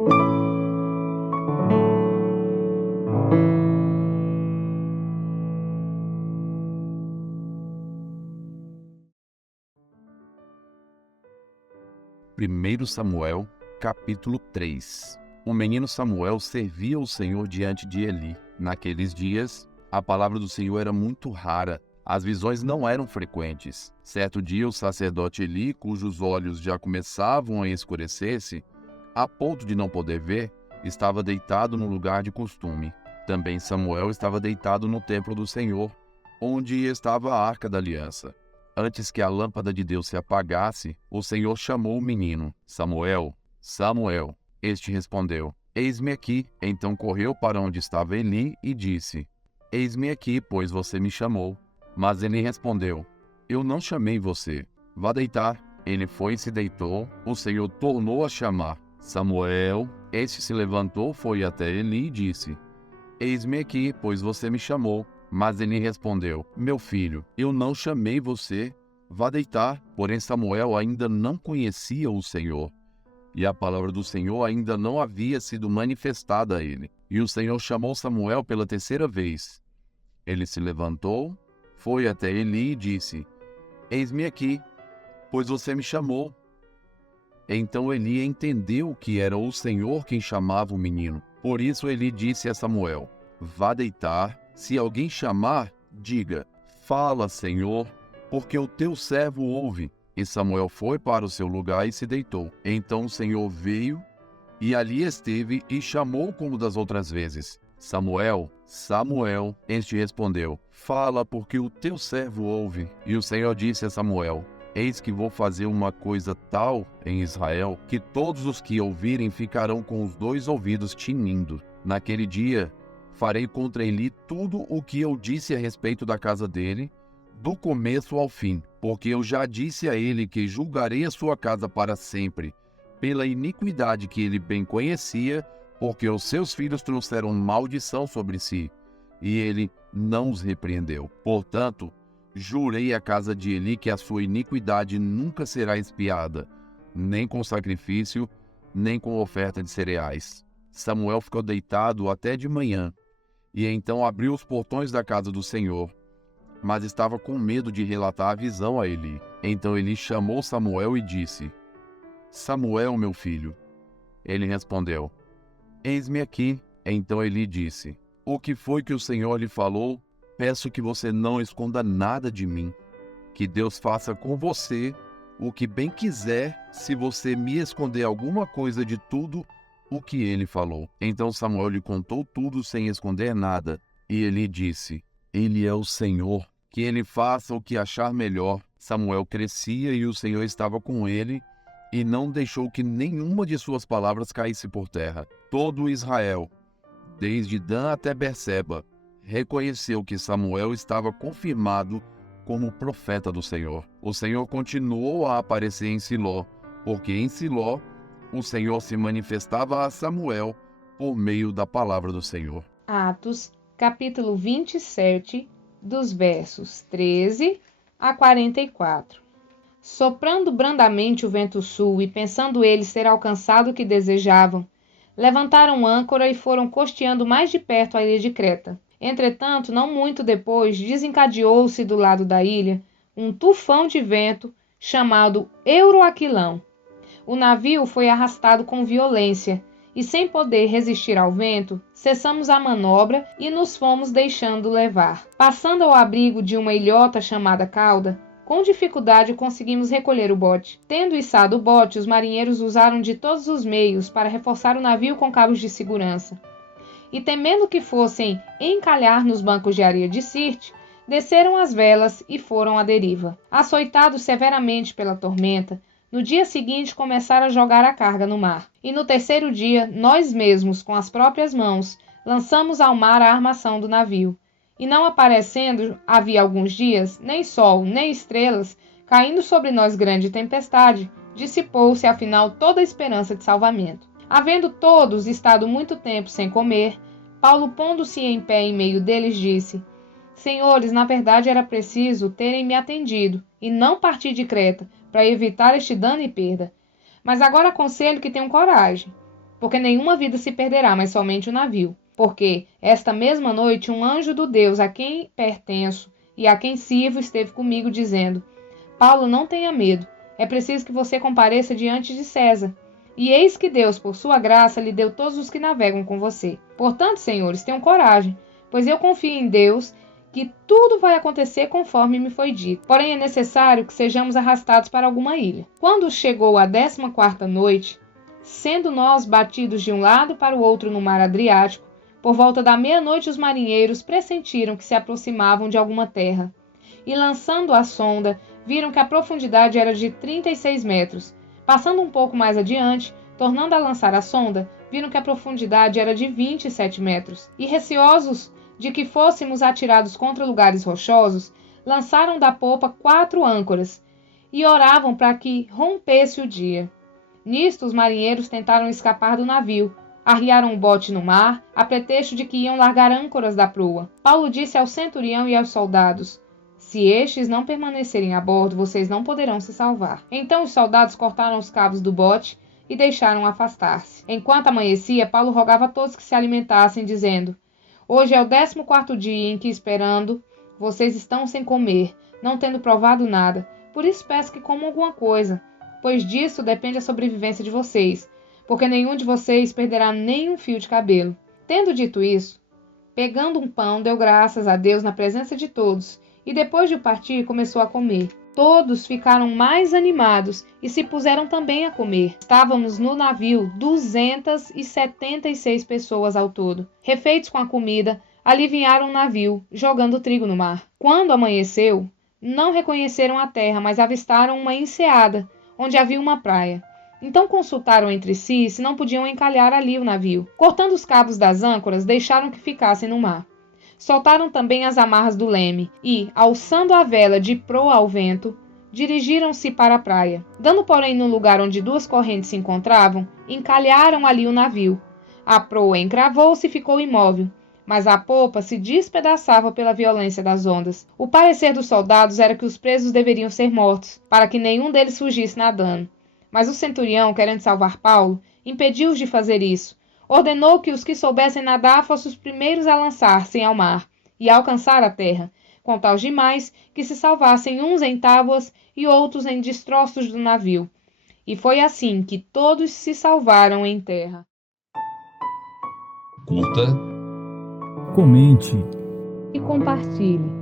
1 Samuel, capítulo 3. O menino Samuel servia o Senhor diante de Eli. Naqueles dias, a palavra do Senhor era muito rara. As visões não eram frequentes. Certo dia, o sacerdote Eli, cujos olhos já começavam a escurecer-se, a ponto de não poder ver, estava deitado no lugar de costume. Também Samuel estava deitado no templo do Senhor, onde estava a arca da aliança. Antes que a lâmpada de Deus se apagasse, o Senhor chamou o menino. Samuel, Samuel. Este respondeu, eis-me aqui. Então correu para onde estava Eli e disse, eis-me aqui, pois você me chamou. Mas ele respondeu, eu não chamei você. Vá deitar. Ele foi e se deitou. O Senhor tornou a chamar. Samuel. Este se levantou, foi até Eli e disse, eis-me aqui, pois você me chamou. Mas ele respondeu, meu filho, eu não chamei você, vá deitar. Porém Samuel ainda não conhecia o Senhor, e a palavra do Senhor ainda não havia sido manifestada a ele. E o Senhor chamou Samuel pela terceira vez. Ele se levantou, foi até Eli e disse, eis-me aqui, pois você me chamou. Então Eli entendeu que era o Senhor quem chamava o menino. Por isso Eli disse a Samuel, vá deitar. Se alguém chamar, diga, fala, Senhor, porque o teu servo ouve. E Samuel foi para o seu lugar e se deitou. Então o Senhor veio e ali esteve e chamou como das outras vezes. Samuel, Samuel. Este respondeu, fala, porque o teu servo ouve. E o Senhor disse a Samuel, eis que vou fazer uma coisa tal em Israel, que todos os que ouvirem ficarão com os dois ouvidos tinindo. Naquele dia, farei contra Eli tudo o que eu disse a respeito da casa dele, do começo ao fim, porque eu já disse a ele que julgarei a sua casa para sempre, pela iniquidade que ele bem conhecia, porque os seus filhos trouxeram maldição sobre si, e ele não os repreendeu. Portanto, jurei à casa de Eli que a sua iniquidade nunca será expiada, nem com sacrifício, nem com oferta de cereais. Samuel ficou deitado até de manhã, e então abriu os portões da casa do Senhor, mas estava com medo de relatar a visão a Eli. Então Eli chamou Samuel e disse, Samuel, meu filho. Ele respondeu, eis-me aqui. Então Eli disse, o que foi que o Senhor lhe falou? Peço que você não esconda nada de mim. Que Deus faça com você o que bem quiser, se você me esconder alguma coisa de tudo o que ele falou. Então Samuel lhe contou tudo sem esconder nada. E Eli disse, ele é o Senhor, que ele faça o que achar melhor. Samuel crescia e o Senhor estava com ele, e não deixou que nenhuma de suas palavras caísse por terra. Todo Israel, desde Dan até Berseba, reconheceu que Samuel estava confirmado como profeta do Senhor. O Senhor continuou a aparecer em Siló, porque em Siló o Senhor se manifestava a Samuel por meio da palavra do Senhor. Atos, capítulo 27, dos versos 13 a 44. Soprando brandamente o vento sul e pensando eles ter alcançado o que desejavam, levantaram âncora e foram costeando mais de perto a ilha de Creta. Entretanto, não muito depois, desencadeou-se do lado da ilha um tufão de vento chamado Euroaquilão. O navio foi arrastado com violência e, sem poder resistir ao vento, cessamos a manobra e nos fomos deixando levar. Passando ao abrigo de uma ilhota chamada Cauda, com dificuldade conseguimos recolher o bote. Tendo içado o bote, os marinheiros usaram de todos os meios para reforçar o navio com cabos de segurança. E temendo que fossem encalhar nos bancos de areia de Sirte, desceram as velas e foram à deriva. Açoitados severamente pela tormenta, no dia seguinte começaram a jogar a carga no mar. E no terceiro dia, nós mesmos, com as próprias mãos, lançamos ao mar a armação do navio. E não aparecendo, havia alguns dias, nem sol, nem estrelas, caindo sobre nós grande tempestade, dissipou-se afinal toda a esperança de salvamento. Havendo todos estado muito tempo sem comer, Paulo, pondo-se em pé em meio deles, disse: Senhores, na verdade era preciso terem me atendido e não partir de Creta, para evitar este dano e perda. Mas agora aconselho que tenham coragem. porque nenhuma vida se perderá, mas somente o navio. Porque esta mesma noite um anjo do Deus a quem pertenço e a quem sirvo esteve comigo, dizendo: Paulo, não tenha medo, é preciso que você compareça diante de César. E eis que Deus, por sua graça, lhe deu todos os que navegam com você. Portanto, senhores, tenham coragem, pois eu confio em Deus que tudo vai acontecer conforme me foi dito. Porém, é necessário que sejamos arrastados para alguma ilha. Quando chegou a 14ª noite, sendo nós batidos de um lado para o outro no mar Adriático, por volta da meia-noite os marinheiros pressentiram que se aproximavam de alguma terra. E lançando a sonda, viram que a profundidade era de 36 metros. Passando um pouco mais adiante, tornando a lançar a sonda, viram que a profundidade era de 27 metros. E receosos de que fôssemos atirados contra lugares rochosos, lançaram da popa 4 âncoras e oravam para que rompesse o dia. Nisto, os marinheiros tentaram escapar do navio, arriaram o bote no mar, a pretexto de que iam largar âncoras da proa. Paulo disse ao centurião e aos soldados: Se estes não permanecerem a bordo, vocês não poderão se salvar. Então os soldados cortaram os cabos do bote e deixaram afastar-se. Enquanto amanhecia, Paulo rogava a todos que se alimentassem, dizendo: Hoje é o 14º dia em que, esperando, vocês estão sem comer, não tendo provado nada. Por isso peço que comam alguma coisa, pois disso depende a sobrevivência de vocês, porque nenhum de vocês perderá nem um fio de cabelo. Tendo dito isso, pegando um pão, deu graças a Deus na presença de todos, e depois de partir, começou a comer. Todos ficaram mais animados e se puseram também a comer. Estávamos no navio 276 pessoas ao todo. Refeitos com a comida, aliviaram o navio, jogando trigo no mar. Quando amanheceu, não reconheceram a terra, mas avistaram uma enseada, onde havia uma praia. Então consultaram entre si se não podiam encalhar ali o navio. Cortando os cabos das âncoras, deixaram que ficassem no mar. Soltaram também as amarras do leme e, alçando a vela de proa ao vento, dirigiram-se para a praia. Dando, porém, no lugar onde 2 correntes se encontravam, encalharam ali o navio. A proa encravou-se e ficou imóvel, mas a popa se despedaçava pela violência das ondas. O parecer dos soldados era que os presos deveriam ser mortos, para que nenhum deles fugisse nadando. Mas o centurião, querendo salvar Paulo, impediu-os de fazer isso. Ordenou que os que soubessem nadar fossem os primeiros a lançar-se ao mar e a alcançar a terra, com tal demais que se salvassem uns em tábuas e outros em destroços do navio. E foi assim que todos se salvaram em terra. Curta, comente E compartilhe.